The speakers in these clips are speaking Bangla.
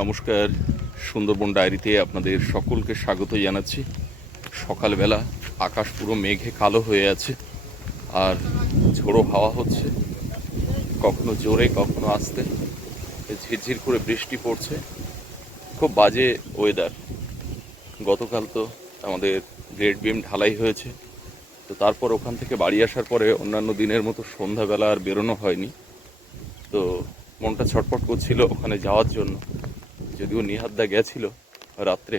নমস্কার, সুন্দরবন ডায়েরিতে আপনাদের সকলকে স্বাগত জানাচ্ছি। সকালবেলা আকাশ পুরো মেঘে কালো হয়ে আছে আর ঝোড়ো হাওয়া হচ্ছে, কখনো জোরে কখনো আস্তে, ঝিরঝির করে বৃষ্টি পড়ছে। খুব বাজে ওয়েদার। গতকাল তো আমাদের গ্রেড বিম ঢালাই হয়েছে, তো তারপর ওখান থেকে বাড়ি আসার পরে অন্যান্য দিনের মতো সন্ধ্যাবেলা আর বেরোনো হয়নি। তো মনটা ছটফট করছিল ওখানে যাওয়ার জন্য, যদিও নিহাতদা গেছিল রাত্রে,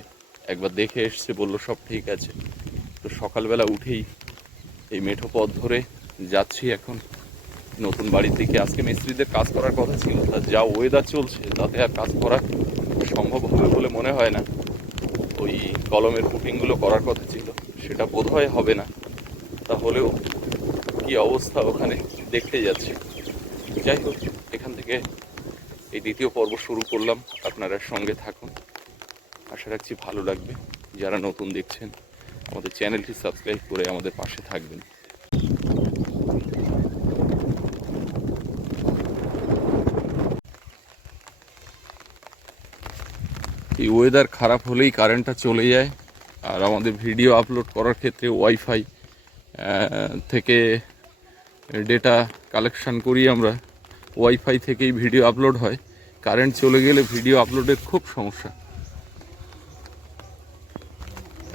একবার দেখে এসছে, বলল সব ঠিক আছে। তো সকালবেলা উঠেই এই মেঠো পথ ধরে যাচ্ছি এখন নতুন বাড়ির দিকে। আজকে মিস্ত্রিদের কাজ করার কথা ছিল, তা যা ওয়েদার চলছে তাতে আর কাজ করা সম্ভব হবে বলে মনে হয় না। ওই কলমের পুটিংগুলো করার কথা ছিল, সেটা বোধহয় হবে না। তাহলেও কি অবস্থা ওখানে দেখতে যাচ্ছি। যাই হোক, এখান থেকে এই দ্বিতীয় পর্ব শুরু করলাম। আপনারা সঙ্গে থাকুন, আশা রাখছি ভালো লাগবে। যারা নতুন দেখছেন আমাদের চ্যানেলটি সাবস্ক্রাইব করে আমাদের পাশে থাকবেন। এই ওয়েদার খারাপ হলেই কারেন্টটা চলে যায়, আর আমাদের ভিডিও আপলোড করার ক্ষেত্রে ওয়াইফাই থেকে ডেটা কালেকশন করি আমরা, ওয়াইফাই থেকেই ভিডিও আপলোড হয়। কারেন্ট চলে গেলে ভিডিও আপলোডের খুব সমস্যা।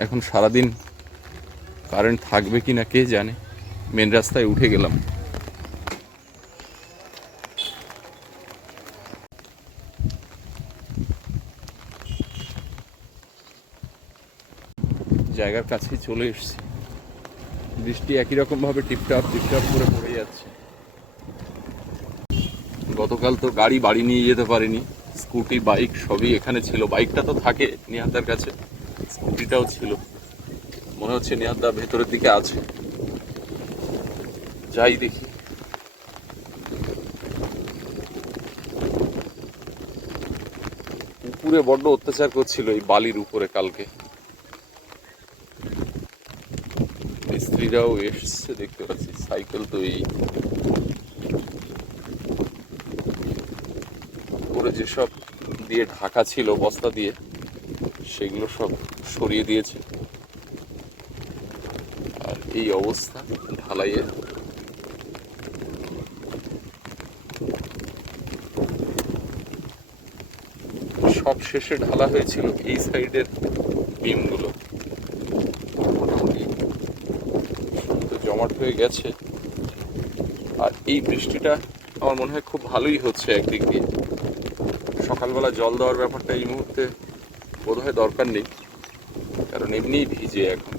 এখন সারাদিন কারেন্ট থাকবে কি না কে জানে। মেন রাস্তায় উঠে গেলাম। জায়গার কাছেই চলে এসেছি। বৃষ্টি একই রকমভাবে টিপটাপ টিপটাপ করে পড়ে যাচ্ছে। গতকাল তো গাড়ি বাড়ি নিয়ে যেতে পারিনি, স্কুটি বাইক সবই এখানে ছিল। বাইকটা তো থাকে নিহাতদার কাছে, স্কুটিটাও ছিল। মনে হচ্ছে নিহাতদা ভেতরের দিকে আছে, যাই দেখি। উপরে বড্ড অত্যাচার করছিল এই বালির উপরে কালকে। মিস্ত্রিরাও এসছে দেখতে পাচ্ছি। সাইকেল তো এই উপরে যেসব দিয়ে ঢাকা ছিল বস্তা দিয়ে, সেগুলো সব সরিয়ে দিয়েছে। আর এই অবস্থা ঢালাইয়ের। সব শেষে ঢালা হয়েছিল এই সাইডের বিমগুলো, মোটামুটি তো জমাট হয়ে গেছে। আর এই বৃষ্টিটা আমার মনে হয় খুব ভালোই হচ্ছে একদিক দিয়ে। সকালবেলা জল দেওয়ার ব্যাপারটা এই মুহূর্তে বোধহয় দরকার নেই, কারণ এমনিই ভিজে এখন।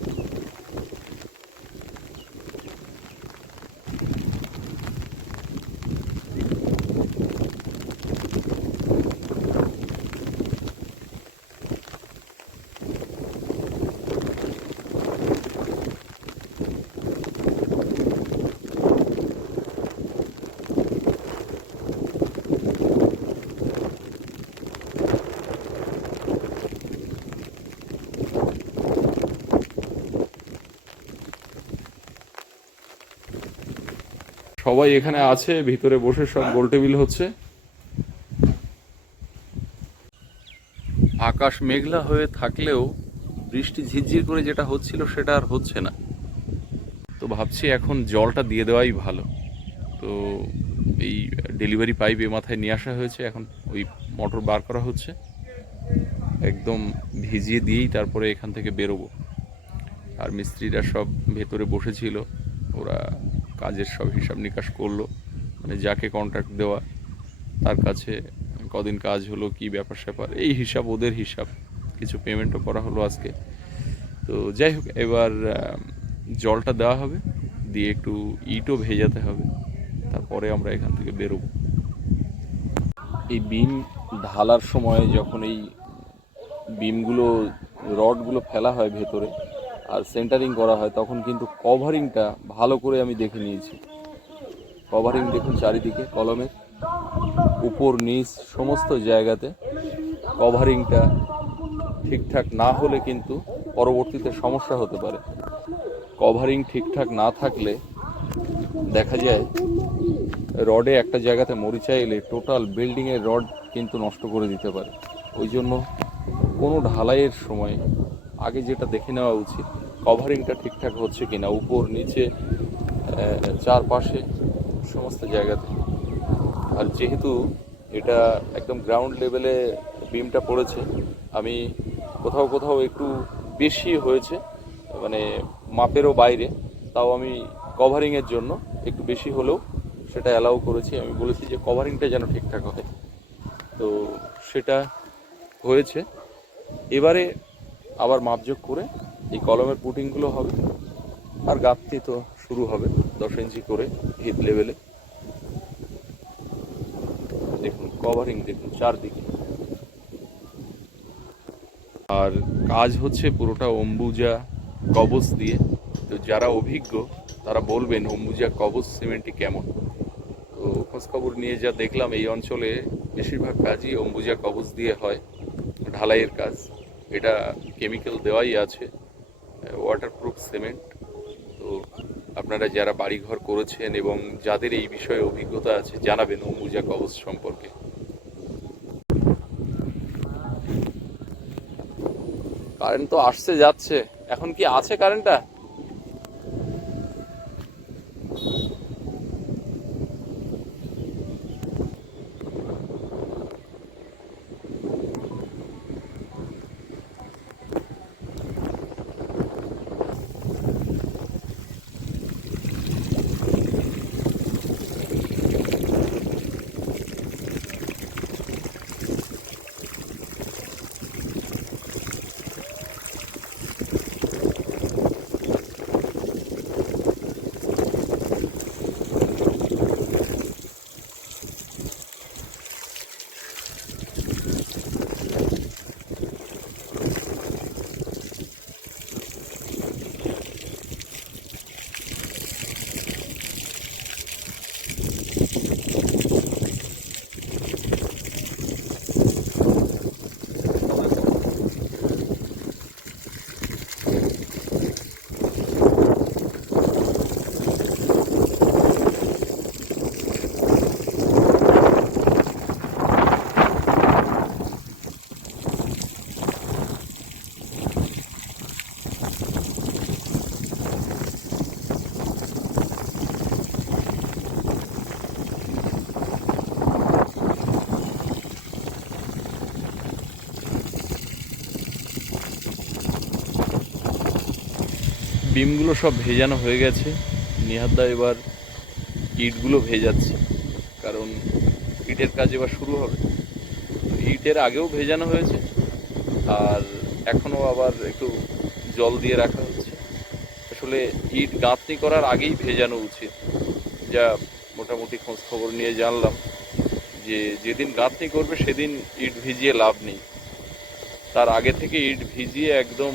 সবাই এখানে আছে, ভিতরে বসে সব গোলটেবিল হচ্ছে। আকাশ মেঘলা হয়ে থাকলেও বৃষ্টি ঝিরঝির করে যেটা হচ্ছিল সেটা আর হচ্ছে না। তো ভাবছি এখন জলটা দিয়ে দেওয়াই ভালো। তো এই ডেলিভারি পাইপ এ মাথায় নিয়ে আসা হয়েছে, এখন ওই মোটর বার করা হচ্ছে। একদম ভিজিয়ে দিয়েই তারপরে এখান থেকে বেরোবো। আর মিস্ত্রিরা সব ভেতরে বসেছিল, ওরা কাজের সব হিসাব নিকাশ করলো, মানে যাকে কন্ট্রাক্ট দেওয়া তার কাছে কদিন কাজ হলো, কি ব্যাপার স্যাপার, এই হিসাব, ওদের হিসাব। কিছু পেমেন্টও করা হলো আজকে। তো যাই হোক, এবার জলটা দেওয়া হবে, দিয়ে একটু ইটও ভেজাতে হবে, তারপরে আমরা এখান থেকে বেরোবো। এই বিম ঢালার সময় যখন এই বিমগুলো, রডগুলো ফেলা হয় ভেতরে আর সেন্টারিং করা হয়, তখন কিন্তু কভারিংটা ভালো করে আমি দেখে নিয়েছি। কভারিং দেখুন চারিদিকে, কলমের উপর নিচ সমস্ত জায়গাতে কভারিংটা ঠিকঠাক না হলে কিন্তু পরবর্তীতে সমস্যা হতে পারে। কভারিং ঠিকঠাক না থাকলে দেখা যায় রডে একটা জায়গাতে মরিচা এলে টোটাল বিল্ডিংয়ের রড কিন্তু নষ্ট করে দিতে পারে। ওই জন্য কোনো ঢালাইয়ের সময় আগে যেটা দেখে নেওয়া উচিত কভারিংটা ঠিকঠাক হচ্ছে কিনা, উপর নিচে চারপাশে সমস্ত জায়গাতে। আর যেহেতু এটা একদম গ্রাউন্ড লেভেলে বিমটা পড়েছে, আমি কোথাও কোথাও একটু বেশি হয়েছে, মানে মাপেরও বাইরে, তাও আমি কভারিংয়ের জন্য একটু বেশি হলেও সেটা অ্যালাউ করেছি। আমি বলেছি যে কভারিংটা যেন ঠিকঠাক হয়, তো সেটা হয়েছে। এবারে আবার মাপযোগ করে এই কলমের পুটিংগুলো হবে, আর গাঁথনি তো শুরু হবে 10 ইঞ্চি করে হিট লেভেলে। দেখুন কভারিং দেখুন চারদিকে, আর কাজ হচ্ছে পুরোটা অম্বুজা কবচ দিয়ে। তো যারা অভিজ্ঞ তারা বলবেন অম্বুজা কবচ সিমেন্টটি কেমন। তো খোঁজখবর নিয়ে যা দেখলাম এই অঞ্চলে বেশিরভাগ কাজই অম্বুজা কবচ দিয়ে হয়, ঢালাইয়ের কাজ। এটা কেমিক্যাল দেওয়াই আছে, ওয়াটারপ্রুফ সিমেন্ট। তো আপনারা যারা বাড়িঘর করেছেন এবং যাদের এই বিষয়ে অভিজ্ঞতা আছে জানাবেন অম্বুজা কবচ সম্পর্কে। কারেন্ট তো আসছে যাচ্ছে, এখন কি আছে কারেন্টটা? বিমগুলো সব ভেজানো হয়ে গেছে, নিহাদ্দা এবার ইটগুলো ভেজাচ্ছে, কারণ ইটের কাজ এবার শুরু হবে। ইটের আগেও ভেজানো হয়েছে, আর এখনও আবার একটু জল দিয়ে রাখা হচ্ছে। আসলে ইট গাঁথনি করার আগেই ভেজানো উচিত, যা মোটামুটি খোঁজ খবর নিয়ে জানলাম যে যেদিন গাঁথনি করবে সেদিন ইট ভিজিয়ে লাভ নেই, তার আগে থেকে ইট ভিজিয়ে একদম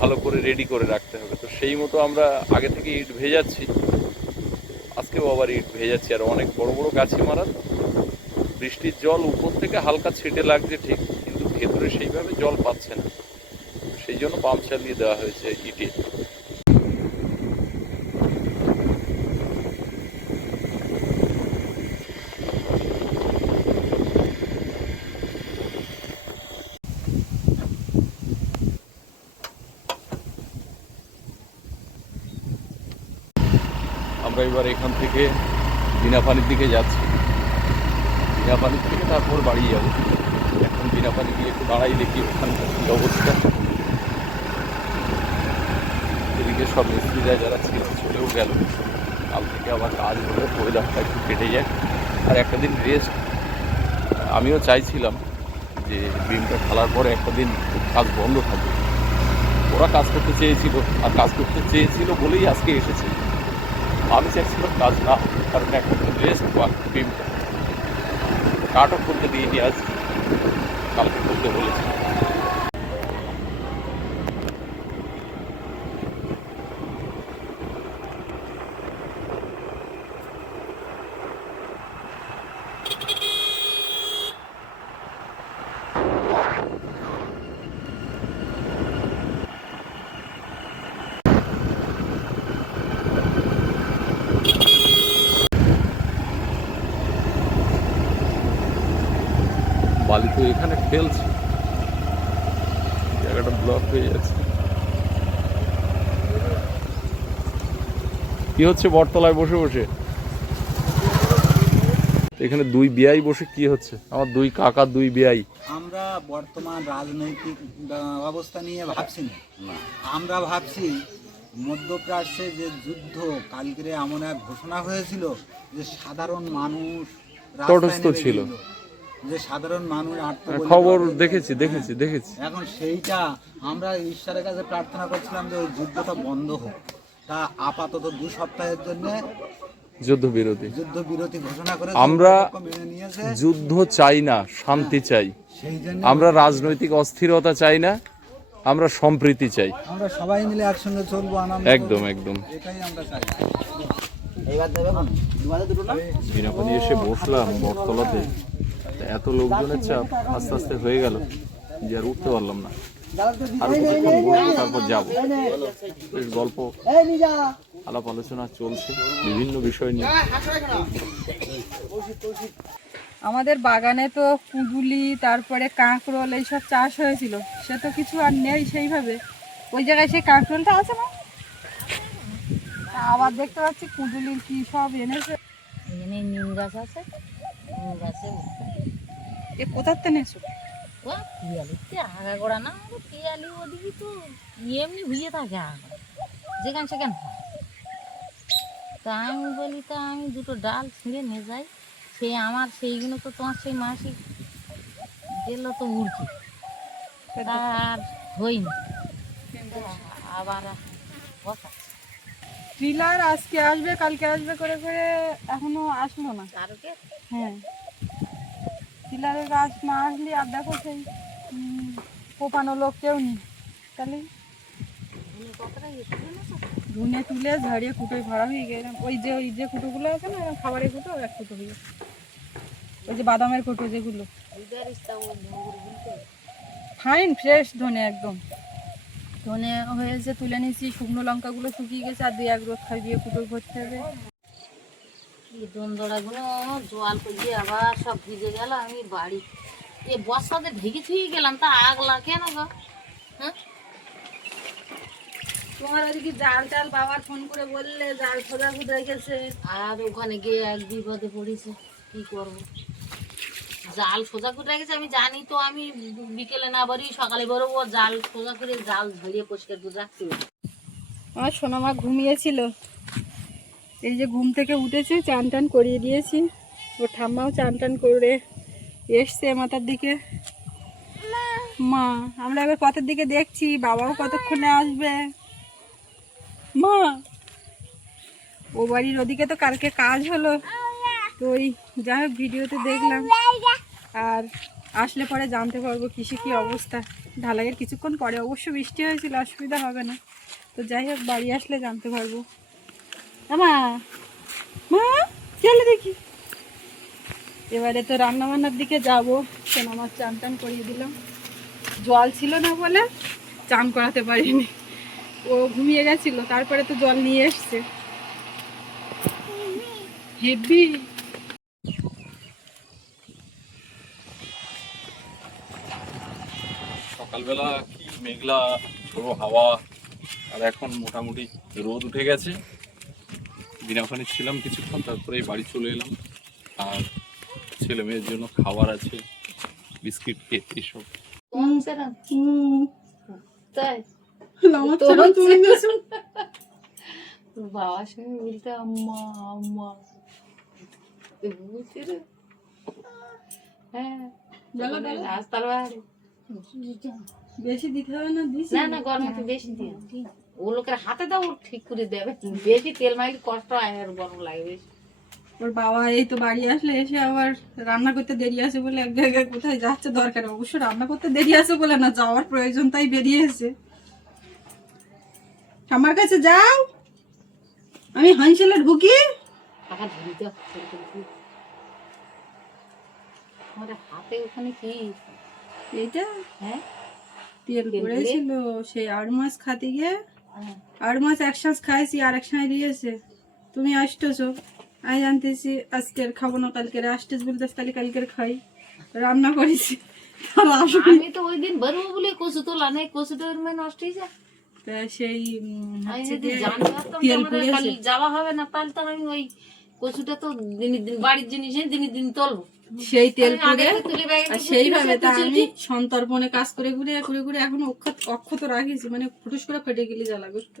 ভালো করে রেডি করে রাখতে হবে। তো সেই মতো আমরা আগে থেকে ইট ভেজাচ্ছি, আজকেও আবার ইট ভেজাচ্ছি। আর অনেক বড় বড় গাছে মারা, বৃষ্টির জল উপর থেকে হালকা ছিটে লাগছে ঠিক, কিন্তু ভেতরে সেইভাবে জল পাচ্ছে না, সেই জন্য পাম্প চালিয়ে দেওয়া হয়েছে ইটে। আমরা এবার এখান থেকে বিনাপানির দিকে যাচ্ছি, বিনাপানির থেকে তারপর বাড়ি যাবো। এখন বিনাপানি গিয়ে একটু দাঁড়াই, দেখি ওখানকার কী অবস্থা। এদিকে সব মিস্ত্রিরা যারা ছিল চলেও গেল, কাল থেকে আবার কাজ হলে ওয়েদারটা একটু কেটে যায়, আর একটা দিন রেস্ট। আমিও চাইছিলাম যে বিমটা ঢালার পরে একটা দিন কাজ বন্ধ থাকবে, ওরা কাজ করতে চেয়েছিল, আর কাজ করতে চেয়েছিল বলেই আজকে এসেছে। আমি চাইছিলাম কাজ না, কারণ একটা দিন রেস্ট বা বিমটা কাটও করতে দিইনি, আজ কালকে করতে বলেছি। বালি তো এখানে ফেলছে, জায়গাটা ব্লক হয়ে যাচ্ছে। কি হচ্ছে বটতলায় বসে বসে? এখানে দুই বিয়াই বসে কি হচ্ছে? আমার দুই কাকা, দুই বিয়াই। আমরা বর্তমান রাজনৈতিক অবস্থা নিয়ে ভাবছি না, আমরা ভাবছি মধ্যপ্রাচ্যে যে যুদ্ধ কালকে এমন এক ঘোষণা হয়েছিল যে সাধারণ মানুষ রাস্তায় তটস্থ নেমে ছিল, গেল, যে সাধারণ মানুষ খবর দেখেছি। এখন সেইটা আমরা ঈশ্বরের কাছে প্রার্থনা করছিলাম যে ওই যুদ্ধটা বন্ধ হোক। তা আপাতত 2 সপ্তাহের জন্য যুদ্ধবিরতি ঘোষণা করে আমরা মেনে নিয়েছে। যুদ্ধ চাই না, শান্তি চাই। সেই জন্য আমরা রাজনৈতিক অস্থিরতা চাই না, আমরা সম্প্রীতি চাই। আমরা সবাই মিলে একসঙ্গে চলবো, আনন্দ একদম করবো। একদম। এটাই আমরা চাই। এইবার দেবে বিনাপানি এসে বসলাম বটতলাতে, এত লোকজনের চাপ আস্তে আস্তে হয়ে গেল যে আর উঠতে পারলাম না। আর কিছুক্ষণ বসবো, তারপর যাবো। বেশ গল্প আলাপ আলোচনা চলছে বিভিন্ন বিষয় নিয়ে। আমাদের বাগানে তো কুঁদুলি, তারপরে কাঁকরোল এইসব চাষ হয়েছিল, সে তো কিছু আর নেই সেইভাবে। ওই জায়গায় সেই কাঁকরোলটা আছে না, আবার দেখতে পাচ্ছি কুঁদুলির কি সব এনেছে। এখানে নিম গাছ আছে, নিম গাছে এ কোথার থেকে নেছো? ও পিয়ালিতে আগা গোড়া না, পিয়ালি ওদিকে তো এমনি হয়ে থাকে আগা, যেখানে সেখানে হয়। তা আমি বলি, তা আমি 2টো ডাল ছিঁড়ে নিয়ে যাই, আমার সেইগুলো তো তোমার সেই মাসিক গেল তো উড়কি, আর হইনি, আবার বসা ট্রিলার আজকে আসবে কালকে আসবে করে করে এখনো আসলো না। কারোকে হ্যাঁ, ট্রিলারের গাছ না আসলে আর দেখো সেই কোপানো লোক কেউ নেই। তাহলে কতটা ধুনে তুলে ঝাড়িয়ে কুটোয় ভরা হয়ে গেলাম। ওই যে কুটোগুলো আছে না, খাবারের কুটো, এক কুটো হয়ে গেছে। ওই যে বাদামের কুটো যেগুলো ফাইন ফ্রেশ ধনে, একদম ধনে হয়েছে, তুলে নিয়েছি। শুকনো লঙ্কাগুলো শুকিয়ে গেছে, আর 2-1 রোদ খাইয়ে কুটো ভরতে হবে। দোনদড়াগুলো জল করে আবার সব ভিজে গেল। আমি বাড়ি বস্তাতে ঢেকে থুয়ে গেলাম, তা আগলা কেন গো? হ্যাঁ, তোমার ওদিকে জাল টাল বাবার ফোন করে বললে জাল খোঁজা খুঁজে গেছে, আর ওখানে গিয়ে এক বিপদে পড়েছে, কি করব? জাল সোজা করে রেখেছে, আমি জানি তো। আমি বিকেলে না বাড়ি সকালে বেরোবো, জাল সোজা করে জাল ঝরিয়ে পরিষ্কার করে রাখছি। আমার সোনামা ঘুমিয়েছিল, এই যে ঘুম থেকে উঠেছে, চান টান করিয়ে দিয়েছি। ওর ঠাম্মাও চান টান করে এসছে মাথার দিকে। মা, আমরা এবার পথের দিকে দেখছি, বাবাও কতক্ষণে আসবে। মা, ও বাড়ির ওদিকে তো কালকে কাজ হলো, তো ওই যাই হোক ভিডিওতে দেখলাম। আর আসলে পরে জানতে পারবো কিসে কি অবস্থা। ঢালাইয়ের কিছুক্ষণ পরে অবশ্য বৃষ্টি হয়েছিল, অসুবিধা হবে না। তো যাই হোক বাড়ি আসলে জানতে পারবো। মা, মা চলে দেখি। এবারে তো রান্না বান্নার দিকে যাবো। কেন আমার চান টান করিয়ে দিলাম, জল ছিল না বলে চান করাতে পারিনি। ও ঘুমিয়ে গেছিল, তারপরে তো জল নিয়ে এসছে। হেভি সকালবেলা কি মেঘলা ঝোড়ো হাওয়া, আর এখন মোটামুটি রোদ উঠে গেছে। বিনাপানি ছিলাম কিছুক্ষণ, তারপরে বাড়ি চলে এলাম। আর ছেলে মেয়ের জন্য খাবার আছে, বিস্কিট কেক এসব। তাই বাবার সঙ্গে বলতে আম্মা আম্মা বুঝছি রে। হ্যাঁ, রাস্তার বাইরে বেশি দিতে হবে না, না না, গরম একটু বেশি দিয়ে ও লোকের হাতে দাও, ও ঠিক করে দেবে। বেশি তেল মাইলে কষ্ট হয়, আর গরম লাগে বেশি। ওর বাবা এই তো বাড়ি আসলে এসে আবার রান্না করতে দেরি আছে বলে এক জায়গায় কোথায় যাচ্ছে দরকার, অবশ্য রান্না করতে দেরি আছে বলে না, যাওয়ার প্রয়োজন তাই বেরিয়েছে। আমার কাছে যাও, আমি হাঁসেলে ঢুকি। টাকা ঢুকিতে আমাদের হাতে ওখানে কি এইটা হ্যাঁ তেল পড়েছিল, সেই 8 মাস খাতে গিয়ে হ্যাঁ 8 মাস একসাথে খাইছি, আর এক সময় দিয়েছে। তুমি আসতেছো, আমি জানতেছি আজকের খাবো না, কালকের আসতেছ বলতেছ, কালকের খাই। রান্না করেছি। আর আসো আমি তো ওই দিন বেরোবো বলে কচু তোলা নেই, কচুটা ওর মেয়ে নষ্ট হয়ে যায়। তা সেই আমি হচ্ছে যদি গিয়ে জানতে পারতাম তেল তোমাদের কাল পুড়েছে। যাওয়া হবে না, তাহলে তো আমি ওই কচুটা তো দিনের দিন বাড়ির জিনিস দিনের দিন তুলবো। সেই তেল আমি পুড়ে আগে তুলে ব্যাগে আর ঢুকিয়ে সেইভাবে তা দিয়েছি, আমি সন্তর্পণে কাজ করে ঘুরে এখন অক্ষত রাখিছি, মানে ফুটুস করে ফেটে গেলে জ্বালা করতো।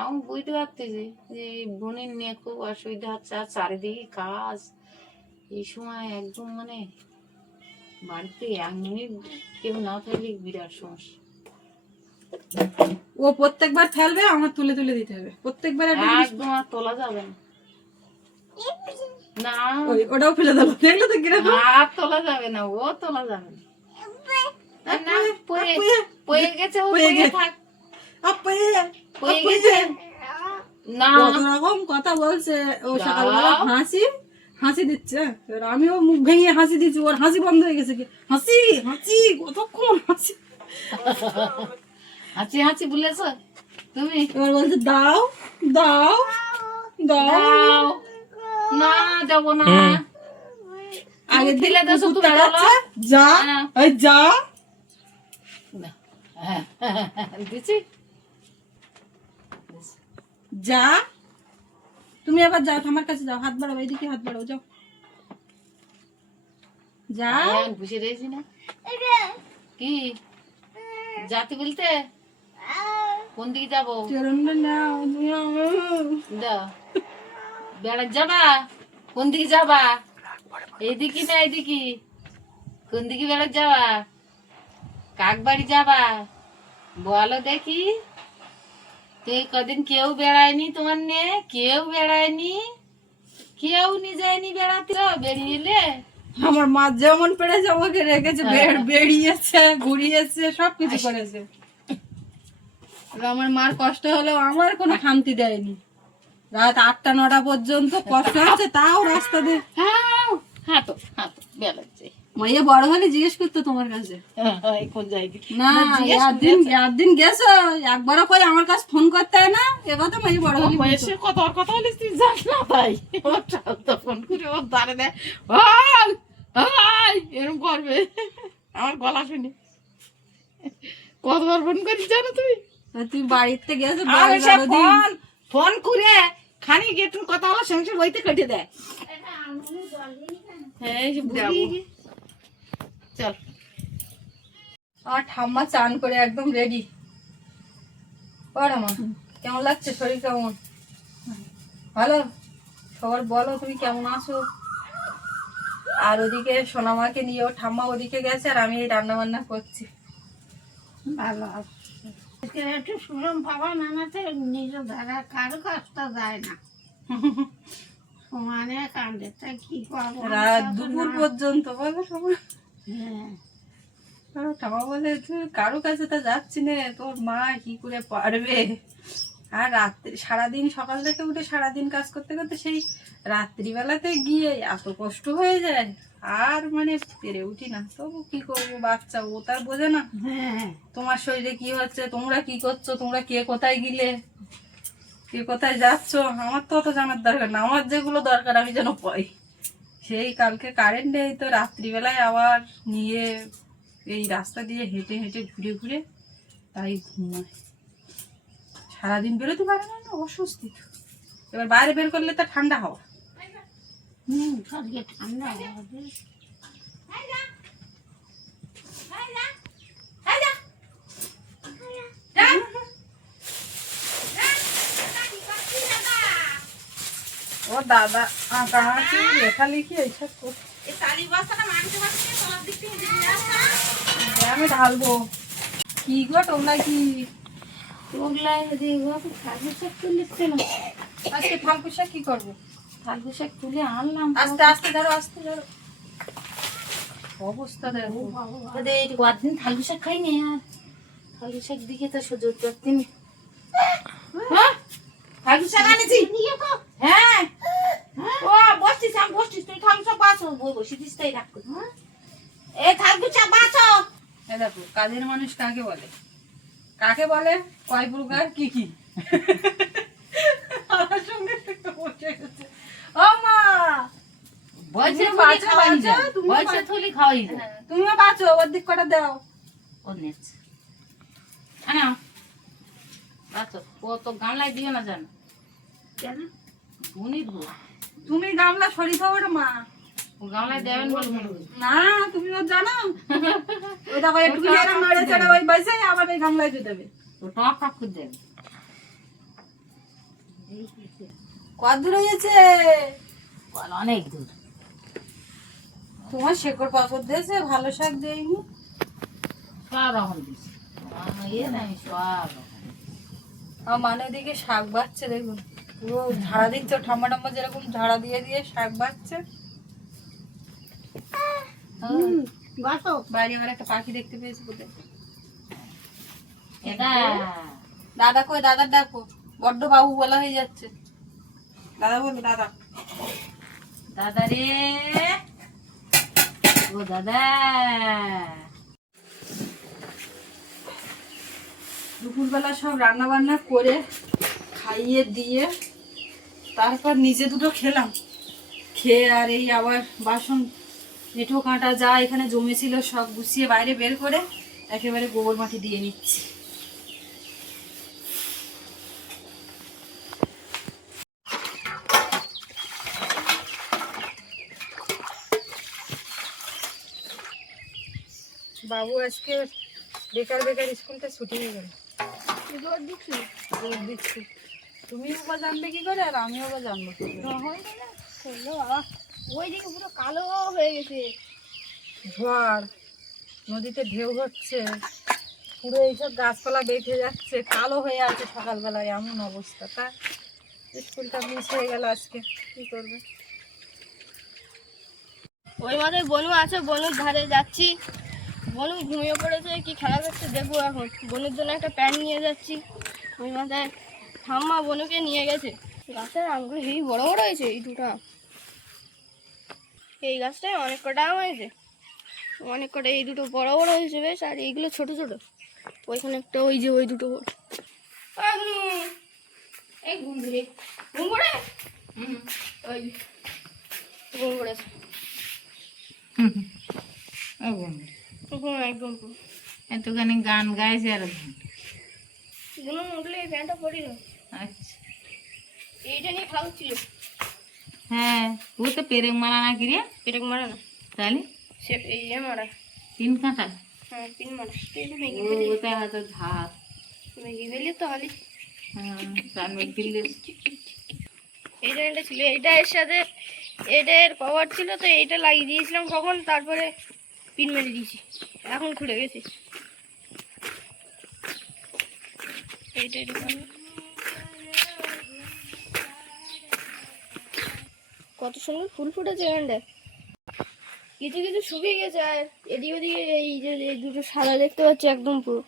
আমি বুঝতে পারতেছি যে বোনের নিয়ে খুব অসুবিধা হচ্ছে, আর চারিদিকে কাজ। এই সময় একদম মানে বাড়িতে 1 মিনিট কেউ না থাকলে বিরাট সমস্যা। ও প্রত্যেকবার ফেলবে, আমার তুলে তুলে দিতে হবে প্রত্যেকবার। একদম আর তোলা যাবে না। না ওটাও ফেলে দেবো, দেখলে তো কিরকম। আর তোলা যাবে না, ও তোলা যাবে না। না, পয়ে গেছে, ও পয়ে পয়ে গেছে। থাক, আপয়ে পয়ে গেছে। না কত রকম কথা বলছে ও, সকালবেলা হাসি দিচ্ছে। এবার আমিও মুখ ভেঙে হাসি দিচ্ছি, ওর হাসি বন্ধ হয়ে গেছে। কি হাসি হাসি, কতক্ষণ হাসি। হাঁচি হাঁচি বলেছ তুমি? এবার বলছে দাও দাও দাও। দাও। না যাবো না। আগের দিন ফেলে দেছো কুকুর তুমি, তাড়াচ্ছে, চলো। যা হ্যাঁ। ওই যা। না। দিছি যা তুমি আবার যাও, আমার কাছে যাও, হাত বাড়াও, এইদিকে হাত বাড়াও, যাও যাও। আমি বসে রয়েছি না কি জাতি বলতে কোন দিকে যাবো? চরণটা নাও, তুমি আমার। দাও। বেড়ার যাবা? কোন দিকে যাবা? এইদিকে না এইদিকে? কোন দিকে বেড়ার যাবা? কাক বাড়ি যাবা? বলো দেখি। তো কদিন কেউ বেড়ায়নি তোমার নিয়ে, কেউ বেড়ায়নি, কেউ নিয়ে যায়নি বেড়াতে, বেরিয়ে এলে। আমার মা যেমন পেরেছে আমাকে রেখেছে, বেরিয়েছে, ঘুরিয়েছে, সবকিছু করেছে। আর আমার মার কষ্ট হলেও আমার কোনো শান্তি দেয়নি। রাত 8টা-9টা পর্যন্ত কষ্ট হচ্ছে, তাও রাস্তা দিয়ে। হাঁটো হাঁটো বেড়াচ্ছে। মাইয়া বড় হলে জিজ্ঞেস করতো তোমার কাছে। কোন জায়গায় না, একদিন গেছো, একবারও কই আমার কাছে ফোন করতে হয় না, এ কথা মাইয়া বড় হলে বলতো। বয়সে কথা হলে তুই জান না তাই ওটা ফোন করে ওর দাঁড়ে দেয়, এরকম করবে আমার গলা শুনে। কতবার ফোন করিস জানো তুমি? আর তুই বাড়িতে গেছো আর সে 12 দিন। ফোন করে খানিক একটু কথা হলো সঙ্গে সঙ্গে বইতে কেটে দেয়। হ্যাঁ এই যে বুড়ি। চল। আর ঠাম্মা চান করে একদম রেডি। মা কেমন লাগছে, শরীর কেমন? ভালো? সবার বলো তুমি কেমন আছো। আর ওদিকে সোনামাকে নিয়ে ও ঠাম্মা ওদিকে গেছে, আর আমি এই রান্না বান্না করছি। ভালো একটু সুরম পাবা নানাতে নিজ ধারা কারো কাজটা যায় না, সমানে কান্দে, তাই কি করবো? রাত দুপুর পর্যন্ত বলো সবাই। হ্যাঁ, ঠাম্মা বলে তুই কারো কাছে তা যাচ্ছি না, তোর মা কি করে পারবে। আর রাত্রি সারাদিন সকাল থেকে উঠে সারাদিন কাজ করতে করতে সেই রাত্রিবেলাতে গিয়ে এত কষ্ট হয়ে যায়, আর মানে পেরে উঠি না। তবু কি করবো, বাচ্চা ও তার বোঝে না হ্যাঁ, তোমার শরীরে কি হচ্ছে, তোমরা কি করছো, তোমরা কে কোথায় গিলে, কে কোথায় যাচ্ছ, আমার তো অত জানার দরকার না। আমার যেগুলো দরকার আমি যেন পাই। সেই কালকে কারেন্ট নেই, তো রাত্রিবেলায় আবার নিয়ে এই রাস্তা দিয়ে হেঁটে হেঁটে ঘুরে ঘুরে তাই ঘুমায়। সারাদিন বেরোতে পারে না, অস্বস্তি। এবার বাইরে বের করলে তো ঠান্ডা হাওয়া। কালকে ঠান্ডা হবে। ও দাদা আঁকা আঁকি লেখালেখি এইসব করছে। আমি ঢালবো। কি গো তোমরা কি আজকে ফাল্গু শাক কি করবো? ফাল্গু শাক তুলে আনলাম। আস্তে আস্তে ধরো, আস্তে ধরো। অবস্থা দেখো। কদিন ফাল্গু শাক খাইনি, আর ফাল্গু শাক দিকে তো সহ্য করতে পারছি না। ফাল্গু শাক আনেছি। হ্যাঁ ও বসছিস, আমি বসছিস, তুই ফাল্গু শাক বাছো, বই বসে দিস তাই রাখ। এ ফাল্গু শাক বাছো। এ দেখো কাজের মানুষ কাকে বলে, কাকে বলে, কয় প্রকার, কি কি। আমার সঙ্গে একটু বসে গেছে। ও মা বই হয়েছে তুমিও থলি বাঁচো, খাওয়াই বাঁচো, যায়, তুমিও হয়েছে বাঁচো। থলি খাওয়াই যায়। তুমিও বাঁচো, ওর দিক কটা দাও। ও নিচ্ছে আনা বাচ্চা ও তো গামলায় দিও না জানো কেন? বুনির গো তুমি গামলা সরি খাবো রে মা। ও গামলায় দেবেন বলবো না তুমি ওর জানো ওই দেখো একটু এরা মারে চড়ে ওই বসে আবার এই গামলায় দিয়ে দেবে। তো টক টক করে দেবে কত দূর হয়েছে? বল অনেক দূর তোমার শেকড় পাকড় দিয়েছে, ভালো শাক দেয়নি। সব রকম দিচ্ছি ইয়ে নাই সব রকম আমার মানে ওদিকে শাক বাচ্ছে, দেখুন পুরো ঝাড়া দিচ্ছে, ঠাম্মা টাম্মা যেরকম ঝাড়া দিয়ে দিয়ে শাক বাচ্ছে। বাসো বাইরে আবার একটা পাখি দেখতে পেয়েছি কোথায়। এটা দাদা কই? দাদার ডাকো, বড্ড বাবু বলা হয়ে যাচ্ছে। দাদা বলো, দাদা। দাদা রে ও দাদা দুপুরবেলা সব রান্না বান্না করে খাইয়ে দিয়ে তারপর নিজে দুটো খেলাম। খেয়ে আর এই আবার বাসন এঁঠো কাঁটা যা এখানে জমেছিল সব গুছিয়ে বাইরে বের করে একেবারে গোবর মাটি দিয়ে নিচ্ছি। বাবু আজকে বেকার বেকার স্কুলটা ছুটি হয়ে গেল। রোদ দিচ্ছি, তুমিও বা জানবে কি করে আর আমিও বা জানবো কি করে? ওইদিকে পুরো কালো হয়ে গেছে। ঝড়, নদীতে ঢেউ হচ্ছে, পুরো এইসব গাছপালা বেঁকে যাচ্ছে, কালো হয়ে আছে সকালবেলায়, এমন অবস্থা। তা স্কুলটা মিস হয়ে গেল আজকে, কি করবে? ওই মাথায় বনু আছে, বনুর ধারে যাচ্ছি। বনু ঘুমিয়ে পড়েছে, কি খেলা করছে দেখবো এখন। বনুর জন্য একটা প্যান্ট নিয়ে যাচ্ছি। ওই মাথায় ঠাম্মা বনুকে নিয়ে গেছে। গাছের আমগুলো হেবি বড় বড় হয়েছে, এই দুটো আম। এই গাছটায় অনেক কটা আম হয়েছে, অনেক কটা। এই দুটো বড় বড় হয়েছে বেশ, আর এইগুলো ছোট ছোট। ওইখানে একটা, ওই যে ওই দুটো বড়। এই ঘুম ধরে ঘুম পড়ে ওই ঘুম পড়েছে। ঘুম একদম এতখানি গান গাইছে আর ঘুম উঠলে এই প্যান্টটা পরি না, আচ্ছা এইটা নিয়ে খেলা হচ্ছিল। হ্যাঁ ও তো পেরেক মারা না কি রে পেরেক মারা না, তাহলে সে এই মারা। তিন কাঁটা হ্যাঁ পিন মারা। এই যে ম্যাগি ওটা হয়তো ধার ম্যাগি ফেলি তো হালি। তার দিল্লি এই জায়গাটা ছিল, এইটা এর সাথে এটা এর কভার ছিল, তো এইটা লাগিয়ে দিয়েছিলাম কখন, তারপরে পিন মেরে দিয়েছি, এখন খুলে গেছে। এইটাই কত সুন্দর ফুল ফুটেছে এখানটা, কিছু কিছু শুকিয়ে গেছে, আর এদিকে ওদিকে এই যে এই দুটো সাদা দেখতে পাচ্ছি একদম পুরো।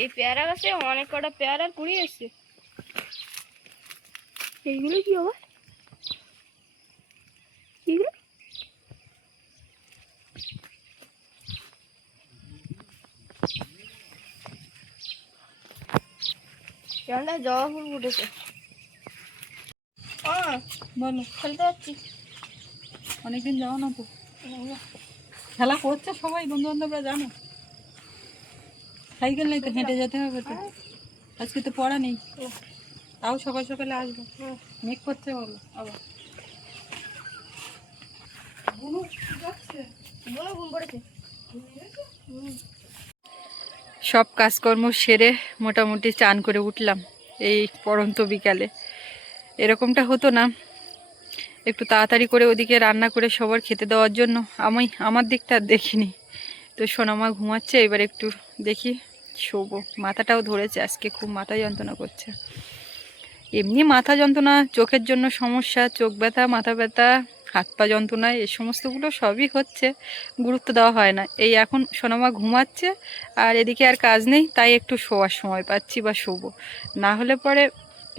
এই পেয়ারা গাছে অনেক কটা পেয়ারার কুড়ি এসছে। এইগুলো কি আবার? এইগুলো এখানটা জবা ফুল ফুটেছে। বলো, খেলতে যাচ্ছি। অনেকদিন যাও না তো? খেলা করছে সবাই, বন্ধু বান্ধবরা, জানো? সাইকেল নেই তো, হেঁটে যেতে হবে তো। আজকে তো পড়া নেই, তাও সকাল সকালে আসবো। মেঘ করছে বলো আবার। ঘুম পড়েছে। সব কাজকর্ম সেরে মোটামুটি চান করে উঠলাম এই পড়ন্ত বিকালে। এরকমটা হতো না, একটু তাড়াতাড়ি করে ওদিকে রান্না করে সবার খেতে দেওয়ার জন্য। আমি আমার দিকটা আর দেখিনি, তো সোনামা ঘুমাচ্ছে, এবার একটু দেখি শোবো। মাথাটাও ধরেছে আজকে, খুব মাথা যন্ত্রণা করছে। এমনি মাথা যন্ত্রণা, চোখের জন্য সমস্যা, চোখ ব্যথা, মাথা ব্যথা, হাত পা যন্ত্রণা, এই সমস্তগুলো সবই হচ্ছে, গুরুত্ব দেওয়া হয় না। এই এখন সোনামা ঘুমাচ্ছে আর এদিকে আর কাজ নেই, তাই একটু শোয়ার সময় পাচ্ছি বা শোবো। না হলে পরে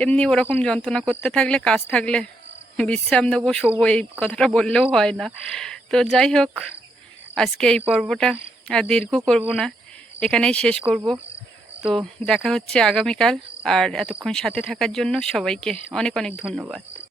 এমনি ওরকম যন্ত্রণা করতে থাকলে, কাজ থাকলে বিশ্রাম নেবো, শোবো, এই কথাটা বললেও হয় না। তো যাই হোক, আজকে এই পর্বটা আর দীর্ঘ করব না, এখানেই শেষ করব। তো দেখা হচ্ছে আগামীকাল। আর এতক্ষণ সাথে থাকার জন্য সবাইকে অনেক অনেক ধন্যবাদ।